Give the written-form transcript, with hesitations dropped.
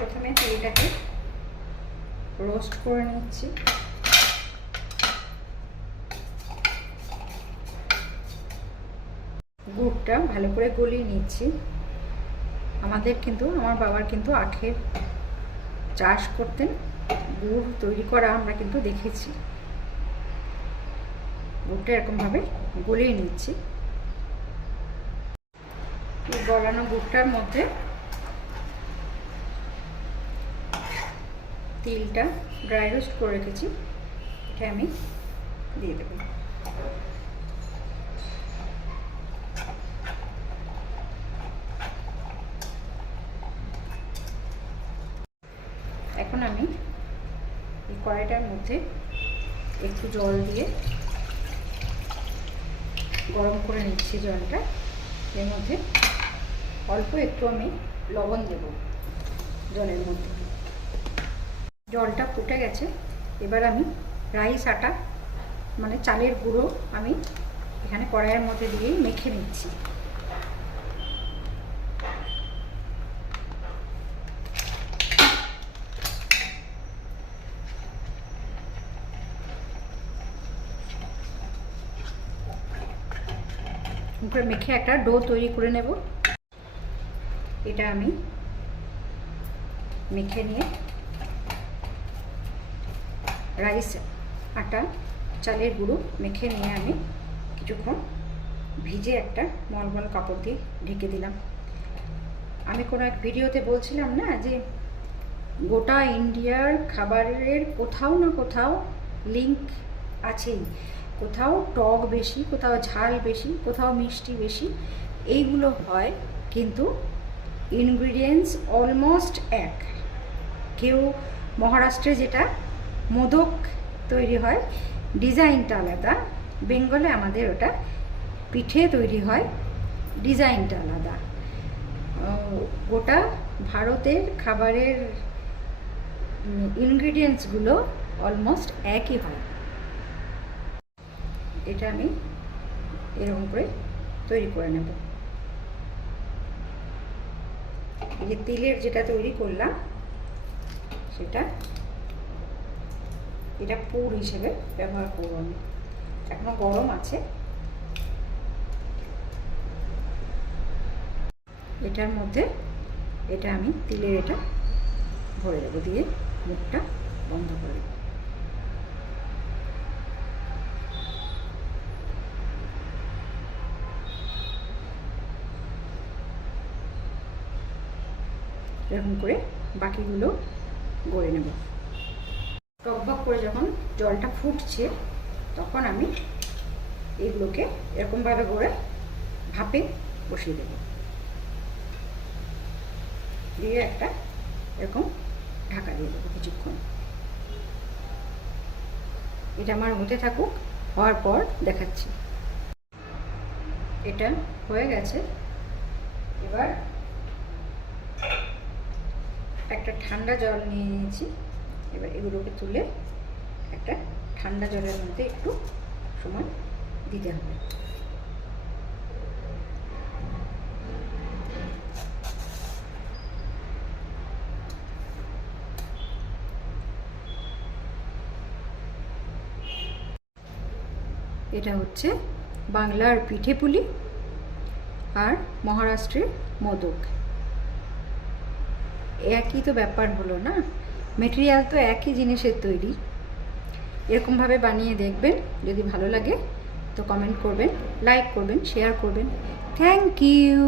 প্রথমে তেলটাকে রোস্ট করে নিচ্ছি। গুড়টা ভালো করে গলিয়ে নিচ্ছি। আমাদের কিন্তু আমার বাবার কিন্তু আখের চাষ করতেন, গুড় তৈরি করা আমরা কিন্তু দেখেছি। গুড়টা এরকমভাবে গলিয়ে নিচ্ছি। এই গলানো গুড়টার মধ্যে তিলটা ড্রাই রোস্ট করে রেখেছি, এটা আমি দিয়ে দেব। এখন আমি এই কড়াইটার মধ্যে একটু জল দিয়ে গরম করে নিচ্ছি। জলটা এর মধ্যে অল্প একটু আমি লবণ দেব জলের মধ্যে। জলটা ফুটে গেছে, এবার আমি রাইস আটা মানে চালের গুঁড়ো আমি এখানে কড়াইয়ের মধ্যে দিয়ে মেখে নিচ্ছি। উপরে মেখে একটা ডো তৈরি করে নেব। এটা আমি মেখে নিয়ে রাইস আটা চালের গুঁড়ো মেখে নিয়ে আমি কিছুক্ষণ ভিজে একটা মলমল কাপড় দিয়ে ঢেকে দিলাম। আমি কোনো এক ভিডিওতে বলছিলাম না যে গোটা ইন্ডিয়ার খাবারের কোথাও না কোথাও লিঙ্ক আছেই, কোথাও টক বেশি, কোথাও ঝাল বেশি, কোথাও মিষ্টি বেশি, এইগুলো হয় কিন্তু ইনগ্রিডিয়েন্টস অলমোস্ট এক। কেউ মহারাষ্ট্রে যেটা মোদক তৈরি হয় ডিজাইনটা আলাদা, বেঙ্গলে আমাদের ওটা পিঠে তৈরি হয় ডিজাইনটা আলাদা। গোটা ভারতের খাবারের ইনগ্রিডিয়েন্টসগুলো অলমোস্ট একই হয়। এটা আমি এরকম করে তৈরি করে নেব। এই যে তিলের যেটা তৈরি করলাম সেটা এটা পুর হিসেবে ব্যবহার করব আমি। এখনো গরম আছে। এটার মধ্যে এটা আমি তিলের এটা ভরে দেবো, দিয়ে মুখটা বন্ধ করে দেবো। এরকম করে বাকিগুলো গড়ে নেব। টকবক করে যখন জলটা ফুটছে তখন আমি এগুলোকে এরকমভাবে করে ভাপে বসিয়ে দেব, দিয়ে একটা এরকম ঢাকা দিয়ে দেবো কিছুক্ষণ। এটা আমার হতে থাকুক, হওয়ার পর দেখাচ্ছি। এটা হয়ে গেছে। এবার একটা ঠান্ডা জল নিয়ে নিয়েছি। এবার এগুলোকে তুলে একটা ঠান্ডা জলের মধ্যে একটু সময় দিতে হবে। এটা হচ্ছে বাংলার পিঠে পুলি আর মহারাষ্ট্রের মোদক। একই তো ব্যাপার হলো না, মেটেরিয়াল তো একই জিনিসের তৈরি। এরকমভাবে বানিয়ে দেখবেন, যদি ভালো লাগে তো কমেন্ট করবেন, লাইক করবেন, শেয়ার করবেন। Thank you.